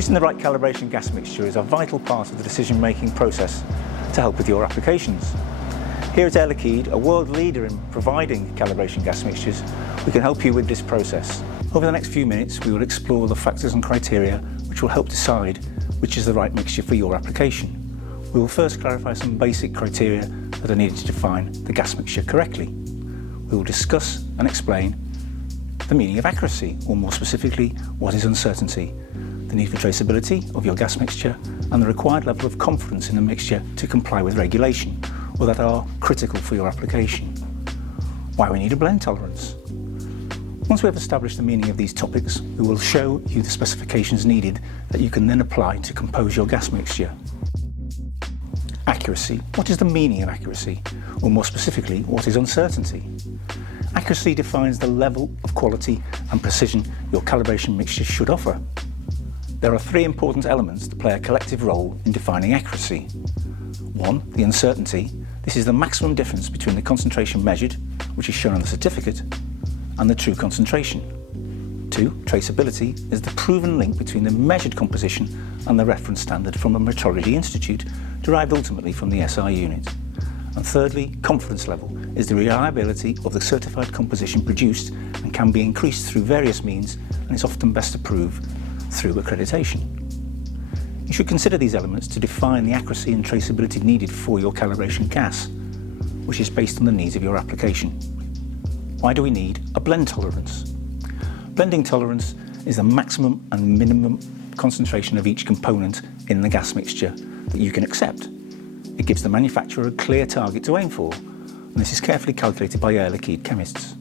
Choosing the right calibration gas mixture is a vital part of the decision-making process to help with your applications. Here at Liquide, a world leader in providing calibration gas mixtures, we can help you with this process. Over the next few minutes, we will explore the factors and criteria which will help decide which is the right mixture for your application. We will first clarify some basic criteria that are needed to define the gas mixture correctly. We will discuss and explain the meaning of accuracy, or more specifically, what is uncertainty, the need for traceability of your gas mixture, and the required level of confidence in the mixture to comply with regulation, or that are critical for your application. Why we need a blend tolerance. Once we have established the meaning of these topics, we will show you the specifications needed that you can then apply to compose your gas mixture. Accuracy. What is the meaning of accuracy? Or more specifically, what is uncertainty? Accuracy defines the level of quality and precision your calibration mixture should offer. There are three important elements that play a collective role in defining accuracy. 1. The uncertainty. This is the maximum difference between the concentration measured, which is shown on the certificate, and the true concentration. 2. Traceability is the proven link between the measured composition and the reference standard from a metrology institute, derived ultimately from the SI unit. And thirdly, confidence level is the reliability of the certified composition produced and can be increased through various means, and is often best approved through accreditation. You should consider these elements to define the accuracy and traceability needed for your calibration gas, which is based on the needs of your application. Why do we need a blend tolerance? Blending tolerance is the maximum and minimum concentration of each component in the gas mixture that you can accept. It gives the manufacturer a clear target to aim for, and this is carefully calculated by Liquide chemists.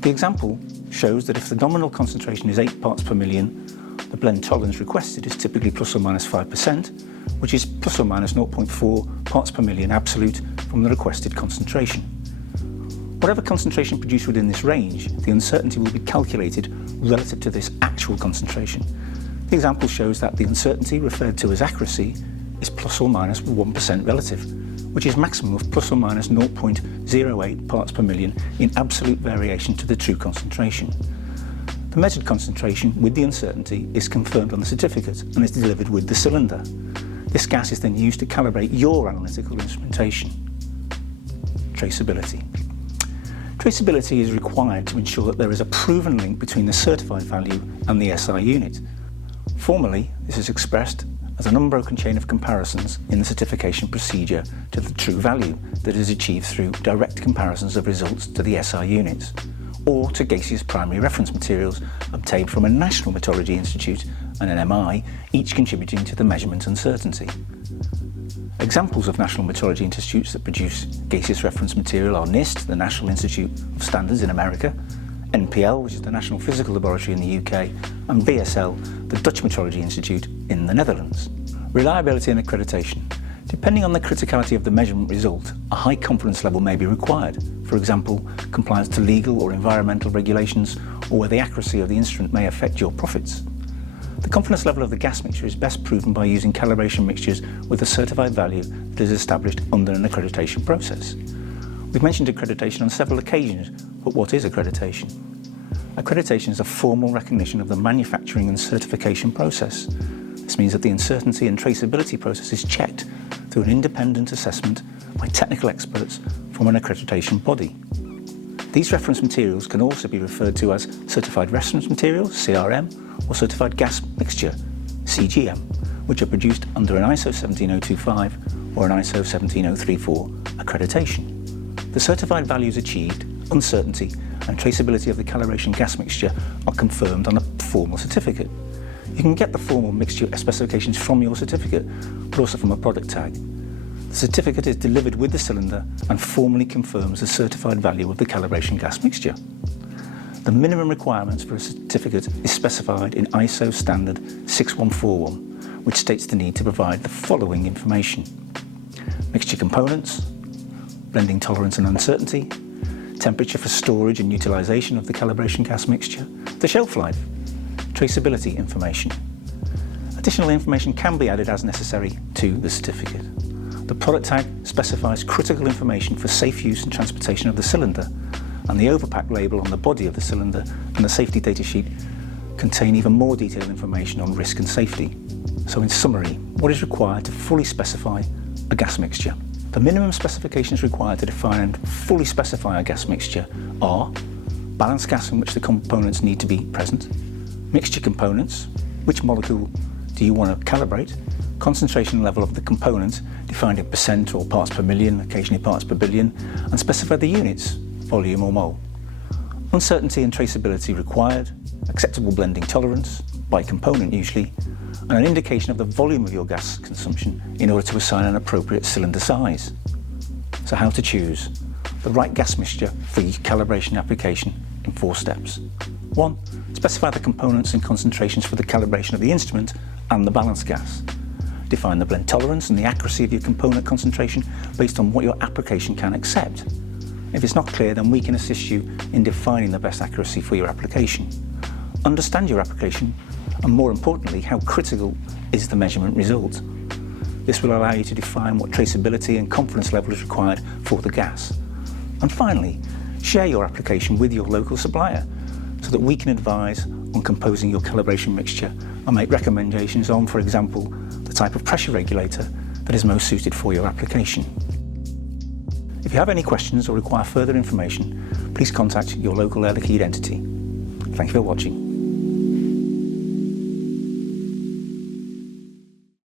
The example shows that if the nominal concentration is 8 parts per million, the blend tolerance requested is typically plus or minus 5%, which is plus or minus 0.4 parts per million absolute from the requested concentration. Whatever concentration produced within this range, the uncertainty will be calculated relative to this actual concentration. The example shows that the uncertainty referred to as accuracy is plus or minus 1% relative, which is maximum of plus or minus 0.08 parts per million in absolute variation to the true concentration. The measured concentration with the uncertainty is confirmed on the certificate and is delivered with the cylinder. This gas is then used to calibrate your analytical instrumentation. Traceability. Traceability is required to ensure that there is a proven link between the certified value and the SI unit. Formally, this is expressed as an unbroken chain of comparisons in the certification procedure to the true value that is achieved through direct comparisons of results to the SI units, or to gaseous primary reference materials obtained from a national metrology institute and an MI, each contributing to the measurement uncertainty. Examples of national metrology institutes that produce gaseous reference material are NIST, the National Institute of Standards in America, NPL, which is the National Physical Laboratory in the UK, and VSL, the Dutch Metrology Institute in the Netherlands. Reliability and accreditation. Depending on the criticality of the measurement result, a high confidence level may be required. For example, compliance to legal or environmental regulations, or where the accuracy of the instrument may affect your profits. The confidence level of the gas mixture is best proven by using calibration mixtures with a certified value that is established under an accreditation process. We've mentioned accreditation on several occasions, but what is accreditation? Accreditation is a formal recognition of the manufacturing and certification process. This means that the uncertainty and traceability process is checked through an independent assessment by technical experts from an accreditation body. These reference materials can also be referred to as certified reference materials, CRM, or certified gas mixture, CGM, which are produced under an ISO 17025 or an ISO 17034 accreditation. The certified values achieved, uncertainty and traceability of the calibration gas mixture are confirmed on a formal certificate. You can get the formal mixture specifications from your certificate, but also from a product tag. The certificate is delivered with the cylinder and formally confirms the certified value of the calibration gas mixture. The minimum requirements for a certificate is specified in ISO standard 6141, which states the need to provide the following information: mixture components, blending tolerance and uncertainty, temperature for storage and utilisation of the calibration gas mixture, the shelf life, traceability information. Additional information can be added as necessary to the certificate. The product tag specifies critical information for safe use and transportation of the cylinder, and the overpack label on the body of the cylinder and the safety data sheet contain even more detailed information on risk and safety. So in summary, what is required to fully specify a gas mixture? The minimum specifications required to define and fully specify a gas mixture are balanced gas in which the components need to be present, mixture components, which molecule do you want to calibrate, concentration level of the component defined in percent or parts per million, occasionally parts per billion, and specify the units, volume or mole. Uncertainty and traceability required, acceptable blending tolerance, by component usually, and an indication of the volume of your gas consumption in order to assign an appropriate cylinder size. So how to choose the right gas mixture for your calibration application in 4 steps. 1. Specify the components and concentrations for the calibration of the instrument and the balanced gas. Define the blend tolerance and the accuracy of your component concentration based on what your application can accept. If it's not clear, then we can assist you in defining the best accuracy for your application. Understand your application, and more importantly, how critical is the measurement result. This will allow you to define what traceability and confidence level is required for the gas. And finally, share your application with your local supplier so that we can advise on composing your calibration mixture and make recommendations on, for example, the type of pressure regulator that is most suited for your application. If you have any questions or require further information, please contact your local Liquide entity. Thank you for watching.